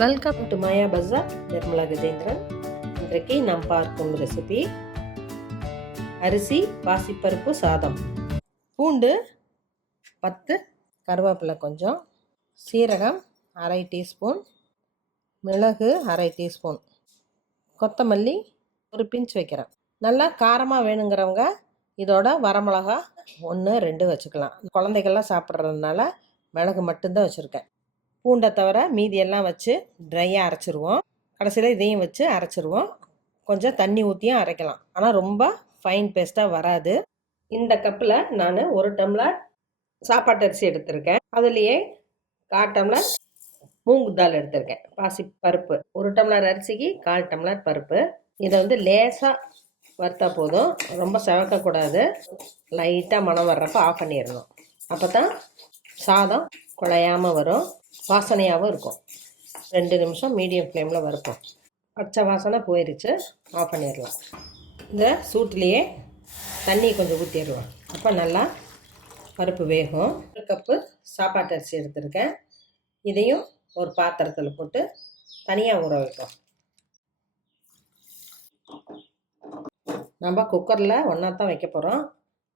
Welcome to மாயா பஜார். நிர்மலா கஜேந்திரன். இன்றைக்கு நாம் பார்க்கும் ரெசிபி அரிசி பாசிப்பருப்பு சாதம். பூண்டு 10, கருவேப்பிலை கொஞ்சம், சீரகம் 1/2 டீஸ்பூன், மிளகு 1/2 டீஸ்பூன், கொத்தமல்லி ஒரு பிஞ்ச் வைக்கிறேன். நல்லா காரமாக வேணுங்கிறவங்க இதோட வரமிளகா 1, 2 வச்சுக்கலாம். குழந்தைகள்லாம் சாப்பிட்றதுனால மிளகு மட்டும்தான் வச்சுருக்கேன். பூண்டை தவிர மீதியெல்லாம் வச்சு ட்ரையாக அரைச்சிருவோம். கடைசியில் இதையும் வச்சு அரைச்சிருவோம். கொஞ்சம் தண்ணி ஊற்றியும் அரைக்கலாம், ஆனால் ரொம்ப ஃபைன் பேஸ்ட்டாக வராது. இந்த கப்பில் நான் 1 டம்ளர் சாப்பாட்டு அரிசி எடுத்திருக்கேன். அதுலேயே 1/4 டம்ளர் மூங்கு தால் எடுத்திருக்கேன். பாசி பருப்பு 1 டம்ளர் அரிசிக்கு 1/4 டம்ளர் பருப்பு. இதை லேசாக வறுத்தா போதும், ரொம்ப செவக்கக்கூடாது. லைட்டாக மணம் வர்றப்போ ஆஃப் பண்ணிடணும். அப்போ தான் சாதம் குழையாமல் வரும், வாசனையாகவும் இருக்கும். 2 நிமிஷம் மீடியம் ஃப்ளேமில் வறுப்போம். பச்சை வாசனை போயிடுச்சு, ஆஃப் பண்ணிடலாம். இந்த சூட்லேயே தண்ணி கொஞ்சம் ஊற்றிடலாம், அப்போ நல்லா பருப்பு வேகும். 1 கப்பு சாப்பாட்டு அரிசி எடுத்திருக்கேன். இதையும் ஒரு பாத்திரத்தில் போட்டு தனியாக ஊற வைப்போம். நம்ம குக்கரில் ஒன்றா தான் வைக்க போகிறோம்,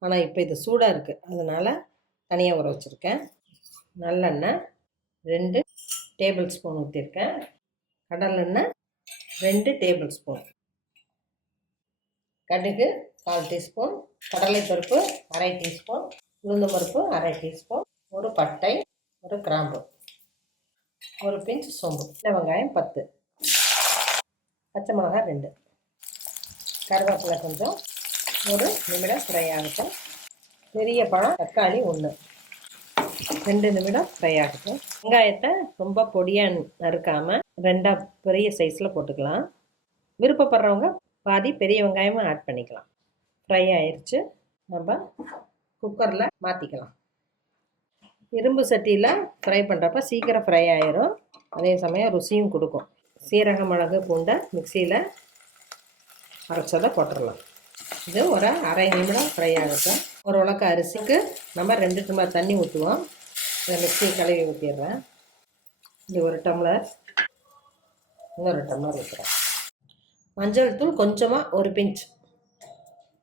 ஆனால் இப்போ இது சூடாக இருக்குது, அதனால் தனியாக ஊற வச்சுருக்கேன். நல்லெண்ணெய் 2 டேபிள் ஸ்பூன் ஊற்றிருக்கேன். கடலெண்ணெய் 2 டேபிள் ஸ்பூன், கடுகு 1/4 டீஸ்பூன், கடலைப்பருப்பு 1/2 டீஸ்பூன், உளுந்தம்பருப்பு 1/2 டீஸ்பூன், ஒரு பட்டை, ஒரு கிராம்பு, ஒரு பிஞ்ச் சோம்பு, வெங்காயம் 10, பச்சை மிளகாய் 2, கருவேப்பிலை கொஞ்சம், 1 நிமிடம் ஃப்ரை ஆகட்டும். பெரிய பழம் தக்காளி 1, 2 நிமிடம் ஃப்ரை ஆகட்டும். வெங்காயத்தை ரொம்ப பொடியாக நறுக்காமல் 2 பெரிய சைஸில் போட்டுக்கலாம். விருப்பப்படுறவங்க பாதி பெரிய வெங்காயமும் ஆட் பண்ணிக்கலாம். ஃப்ரை ஆயிடுச்சு, நம்ம குக்கரில் மாற்றிக்கலாம். இரும்பு சட்டியில் ஃப்ரை பண்ணுறப்ப சீக்கிரம் ஃப்ரை ஆயிரும், அதே சமயம் ருசியும் கொடுக்கும். சீரக மிளகு பூண்டை மிக்சியில் அரைச்சதை போட்டுடலாம். இது ஒரு 1/2 நிமிடம் ஃப்ரை ஆகட்டும். ஒரு உலக்க அரிசிக்கு நம்ம 2 டம்ளர் தண்ணி ஊற்றுவோம். இதை மிக்சி கழுவி ஊற்றிடுறேன். இது 1 டம்ளர், இன்னொரு டம்ளர் ஊற்றுறேன். மஞ்சள் தூள் கொஞ்சமாக, ஒரு பிஞ்ச்,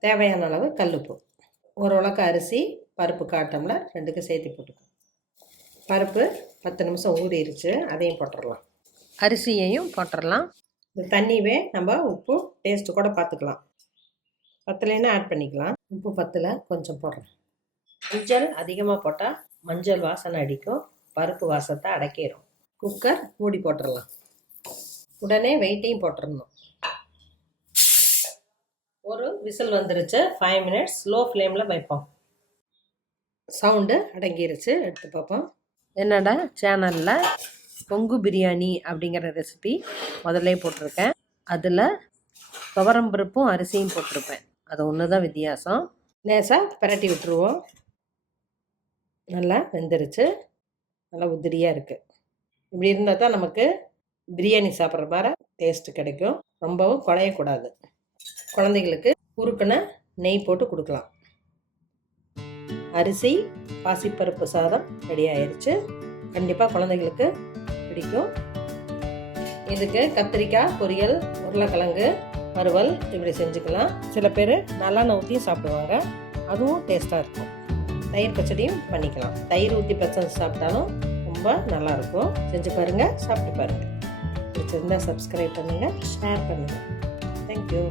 தேவையான அளவு கல்லுப்பு. ஒரு உலக்க அரிசி, பருப்பு 1/4 டம்ளர், 2க்கு சேர்த்து போட்டுக்கோம். பருப்பு 10 நிமிஷம் ஊறிடுச்சு, அதையும் போட்டுடலாம். அரிசியையும் போட்டுடலாம். இந்த தண்ணியே நம்ம உப்பு டேஸ்ட்டு கூட பார்த்துக்கலாம். பத்தலைன்னா ஆட் பண்ணிக்கலாம். உப்பு பத்தலை, கொஞ்சம் போடுறேன். மஞ்சள் அதிகமாக போட்டால் மஞ்சள் வாசனை அடிக்கும், பருப்பு வாசத்தை அடக்கிடும். குக்கர் மூடி போட்டுடலாம். உடனே வெயிட்டையும் போட்டுடணும். ஒரு விசில் வந்துருச்சு. 5 மினிட்ஸ் லோ ஃப்ளேமில் வைப்போம். சவுண்டு அடங்கிருச்சு, எடுத்து பார்ப்போம். என்னோட சேனலில் பொங்கு பிரியாணி அப்படிங்கிற ரெசிபி முதல்ல போட்டிருக்கேன். அதில் துவரம்பருப்பும் அரிசியும் போட்டிருப்பேன். அது ஒன்று தான் வித்தியாசம். லேசாக பிரட்டி விட்டுருவோம். நல்லா வெந்துருச்சு, நல்லா உதிரியாக இருக்குது. இப்படி இருந்தால் தான் நமக்கு பிரியாணி சாப்பிட்ற மாதிரி டேஸ்ட்டு கிடைக்கும். ரொம்பவும் குழையக்கூடாது. குழந்தைகளுக்கு குறுக்குன நெய் போட்டு கொடுக்கலாம். அரிசி பாசிப்பருப்பு சாதம் ரெடி ஆயிடுச்சு. கண்டிப்பாக குழந்தைகளுக்கு பிடிக்கும். இதுக்கு கத்திரிக்காய் பொரியல், உருளைக்கிழங்கு வறுவல் இப்படி செஞ்சுக்கலாம். சில பேர் நல்லெண்ணெய் ஊற்றியும் சாப்பிடுவாங்க, அதுவும் டேஸ்ட்டாக இருக்கும். தயிர் பச்சடியும் பண்ணிக்கலாம். தயிர் ஊற்றி பச்சடி சாப்பிட்டாலும் ரொம்ப நல்லாயிருக்கும். செஞ்சு பாருங்கள், சாப்பிட்டு பாருங்கள். பிடிச்சிருந்தால் சப்ஸ்கிரைப் பண்ணுங்கள், ஷேர் பண்ணுங்கள். தேங்க்யூ.